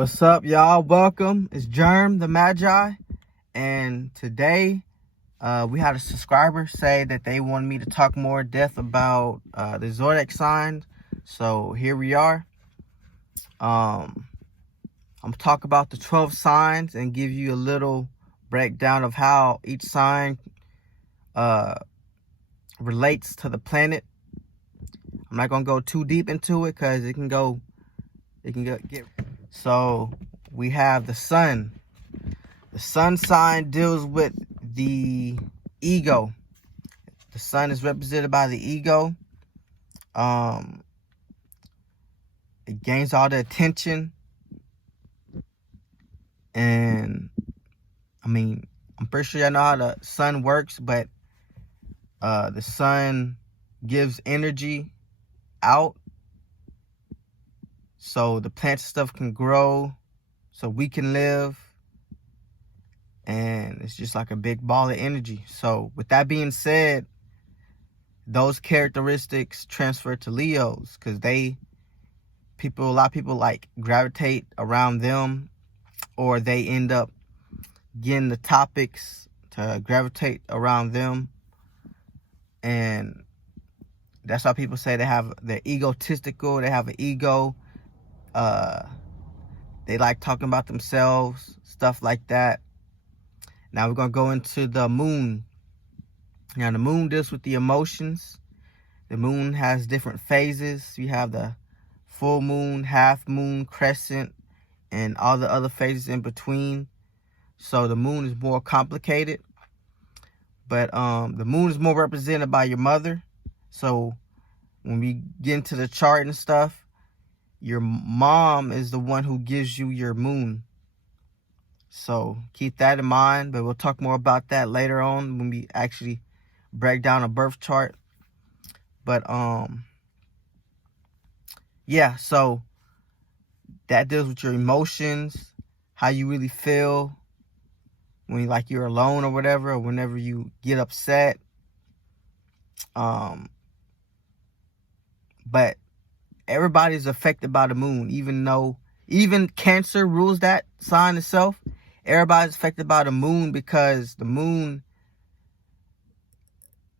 What's up, y'all? Welcome. It's Germ the Magi, and today we had a subscriber say that they wanted me to talk more in depth about the zodiac signs. So here we are. I'm gonna talk about the 12 signs and give you a little breakdown of how each sign relates to the planet. I'm not gonna go too deep into it because it can get. So we have the sun. The sun sign deals with the ego. The sun is represented by the ego. It gains all the attention. And I mean, I'm pretty sure y'all know how the sun works, but the sun gives energy out so the plant stuff can grow, so we can live. And it's just like a big ball of energy. So with that being said, those characteristics transfer to Leos because a lot of people like gravitate around them, or they end up getting the topics to gravitate around them. And that's why people say they're egotistical, they have an ego. They like talking about themselves, stuff like that. Now we're going to go into the moon. Now the moon deals with the emotions. The moon has different phases. You have the full moon, half moon, crescent, and all the other phases in between. So the moon is more complicated. But the moon is more represented by your mother. So when we get into the chart and stuff, your mom is the one who gives you your moon. So keep that in mind, but we'll talk more about that later on when we actually break down a birth chart. But yeah, so that deals with your emotions, how you really feel when you're alone or whatever, or whenever you get upset. But everybody's affected by the moon, even Cancer rules that sign itself. Everybody's affected by the moon because the moon,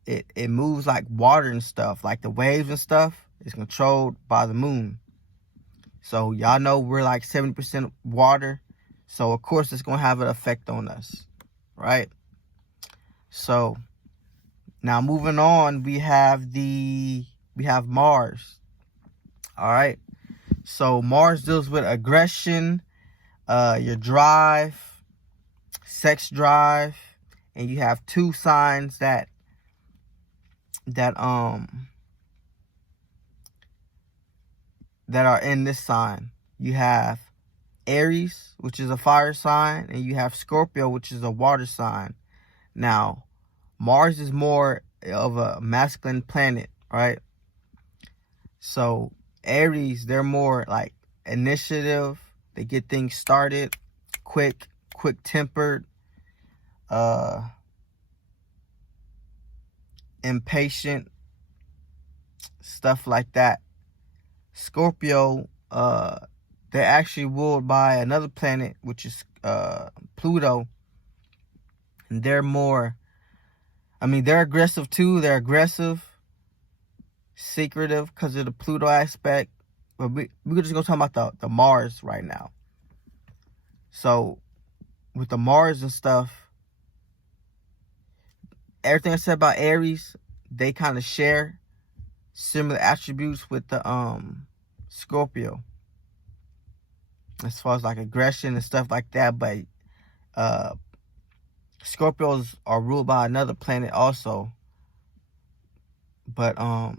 it moves like water and stuff, like the waves and stuff is controlled by the moon. So y'all know we're like 70% water. So of course it's going to have an effect on us, right? So now moving on, we have Mars. All right. So Mars deals with aggression, your drive, sex drive, and you have two signs that are in this sign. You have Aries, which is a fire sign, and you have Scorpio, which is a water sign. Now, Mars is more of a masculine planet, right? So Aries, they're more like initiative. They get things started, quick-tempered, impatient, stuff like that. Scorpio, they're actually ruled by another planet, which is Pluto. And they're aggressive too. They're aggressive, secretive because of the Pluto aspect. But we're just going to talk about the Mars right now. So with the Mars and stuff, everything I said about Aries, they kind of share similar attributes with the Scorpio, as far as like aggression and stuff like that. But Scorpios are ruled by another planet also. But we're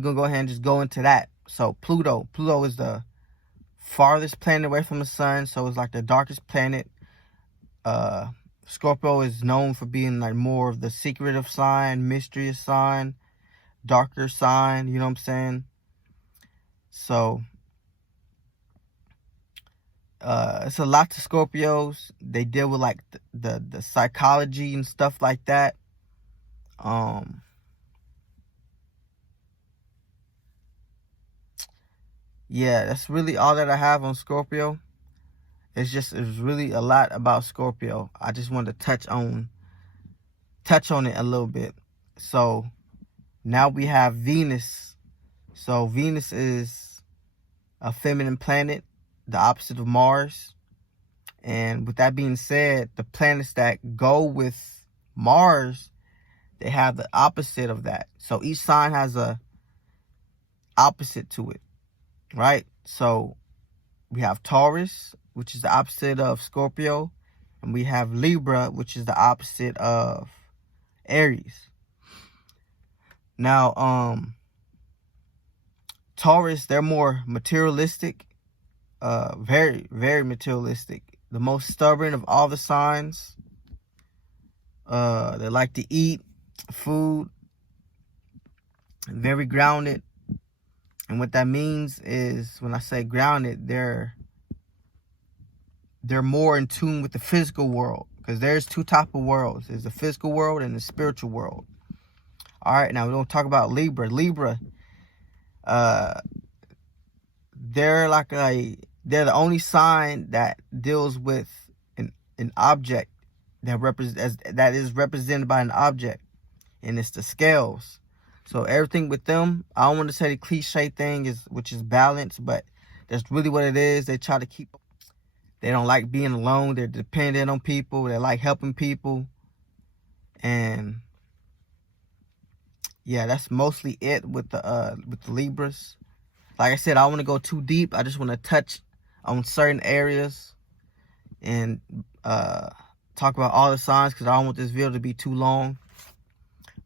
gonna go ahead and just go into that. So Pluto is the farthest planet away from the sun, so it's like the darkest planet. Scorpio is known for being like more of the secretive sign, mysterious sign, darker sign, you know what I'm saying? So it's a lot to Scorpios. They deal with like the psychology and stuff like that. yeah, that's really all that I have on Scorpio. It's really a lot about Scorpio. I just wanted to touch on it a little bit. So now we have Venus. So Venus is a feminine planet, the opposite of Mars. And with that being said, the planets that go with Mars, they have the opposite of that. So each sign has a opposite to it, right? So we have Taurus, which is the opposite of Scorpio, and we have Libra, which is the opposite of Aries. Now, Taurus, they're more materialistic, very, very materialistic. The most stubborn of all the signs. They like to eat food, very grounded. And what that means is, when I say grounded, they're more in tune with the physical world, because there's two types of worlds. There's the physical world and the spiritual world. All right, now we're going to talk about Libra. Libra, they're the only sign that deals with an object that is represented by an object, and it's the scales. So everything with them, I don't want to say the cliche thing which is balance, but that's really what it is. They try to they don't like being alone. They're dependent on people. They like helping people. And yeah, that's mostly it with the Libras. Like I said, I don't want to go too deep. I just want to touch on certain areas and talk about all the signs, because I don't want this video to be too long.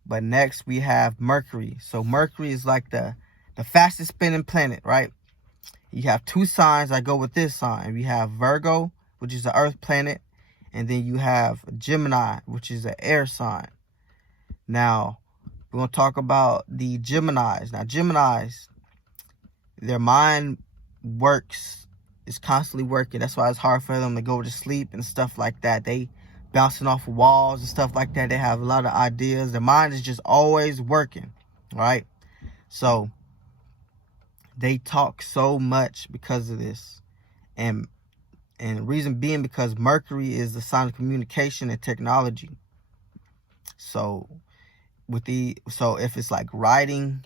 But next we have Mercury. So Mercury is like the fastest spinning planet, right? You have two signs that go with this sign. We have Virgo, which is the earth planet, and then you have Gemini, which is an air sign. Now, we're going to talk about the Geminis. Now, Geminis, their mind is constantly working. That's why it's hard for them to go to sleep and stuff like that. They bouncing off of walls and stuff like that. They have a lot of ideas. Their mind is just always working, right? So they talk so much because of this. And the reason being because Mercury is the sign of communication and technology. So if it's like writing,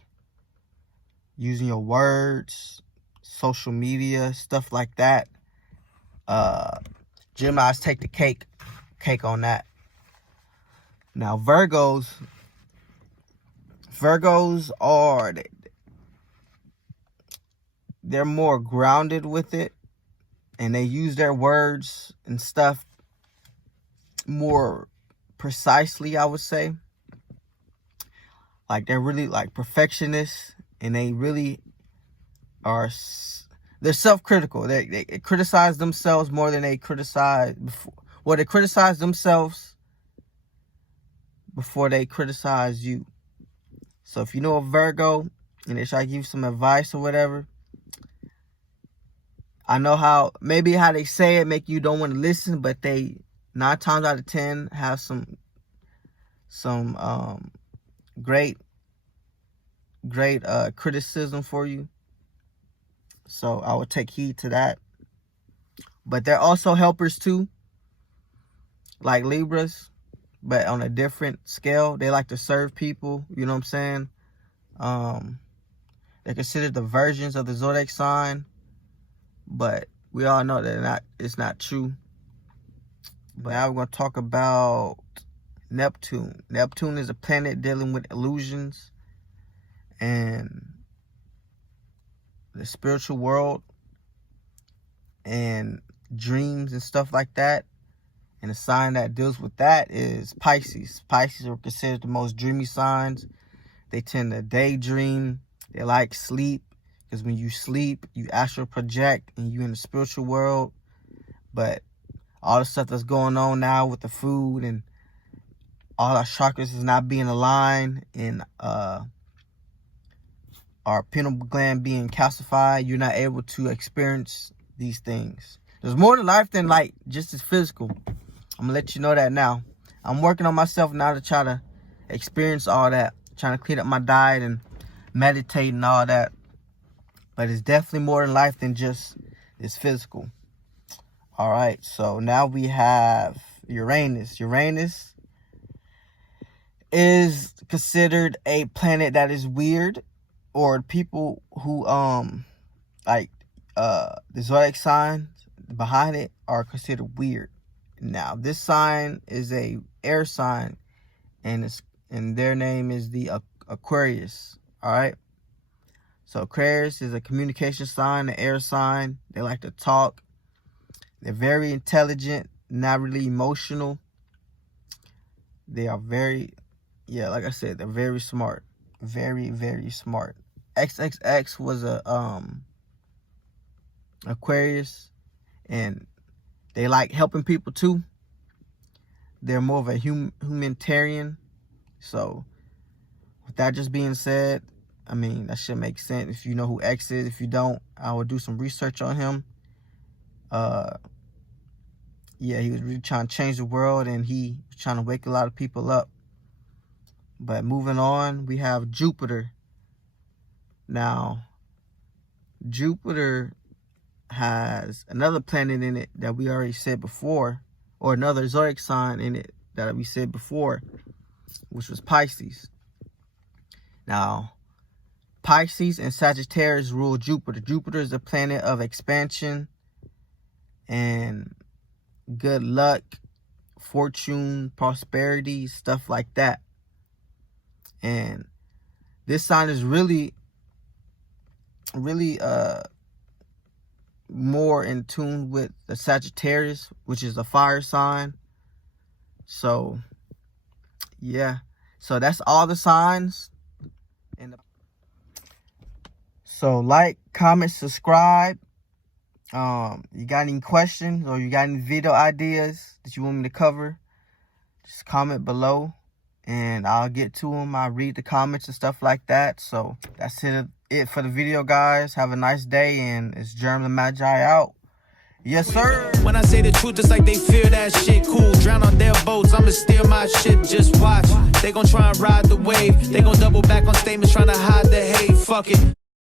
using your words, social media, stuff like that, Geminis take the cake on that. Now Virgos are, they're more grounded with it, and they use their words and stuff more precisely, I would say. Like, they're really like perfectionists, and they really are, they're self-critical. They criticize themselves more than they criticize before. Well, they criticize themselves before they criticize you. So if you know a Virgo and they try to give you some advice or whatever, I know how they say it make you don't want to listen, but they 9 times out of 10 have some great criticism for you. So I would take heed to that. But they're also helpers too, like Libras, but on a different scale. They like to serve people, you know what I'm saying? They're considered the versions of the zodiac sign, but we all know that it's not true. But now we're going to talk about Neptune. Neptune is a planet dealing with illusions and the spiritual world and dreams and stuff like that. And the sign that deals with that is Pisces. Pisces are considered the most dreamy signs. They tend to daydream. They like sleep, because when you sleep, you astral project and you in the spiritual world. But all the stuff that's going on now with the food and all our chakras is not being aligned, and our pineal gland being calcified, you're not able to experience these things. There's more to life than like just as physical. I'm gonna let you know that now. I'm working on myself now to try to experience all that, trying to clean up my diet and meditate and all that. but it's definitely more in life than just this physical. All right, so now we have Uranus. Uranus is considered a planet that is weird, or people who like the zodiac signs behind it are considered weird. Now, this sign is a air sign, and their name is the Aquarius. All right. So Aquarius is a communication sign, an air sign. They like to talk. They're very intelligent, not really emotional. They are very, like I said, they're very smart. Very, very smart. XXX was a Aquarius, and they like helping people too. They're more of a humanitarian. So with that just being said, I mean, that should make sense if you know who X is. If you don't, I will do some research on him. He was really trying to change the world, and he was trying to wake a lot of people up. But moving on, we have Jupiter. Now, Jupiter has another planet in it that we already said before, or another zodiac sign in it that we said before, which was Pisces. Now, Pisces and Sagittarius rule Jupiter. Jupiter is the planet of expansion and good luck, fortune, prosperity, stuff like that. And this sign is really more in tune with the Sagittarius, which is a fire sign. So yeah, so that's all the signs. So like, comment, subscribe. You got any questions or you got any video ideas that you want me to cover, just comment below and I'll get to them. I'll read the comments and stuff like that. So that's it for the video, guys. Have a nice day, and it's Germ the Magi out. Yes, sir. When I say the truth, it's like they fear that shit. Cool, drown on their boats, I'ma steer my ship. Just watch, they gon' try and ride the wave. They gon' double back on statements, trying to hide the hate. Fuck it.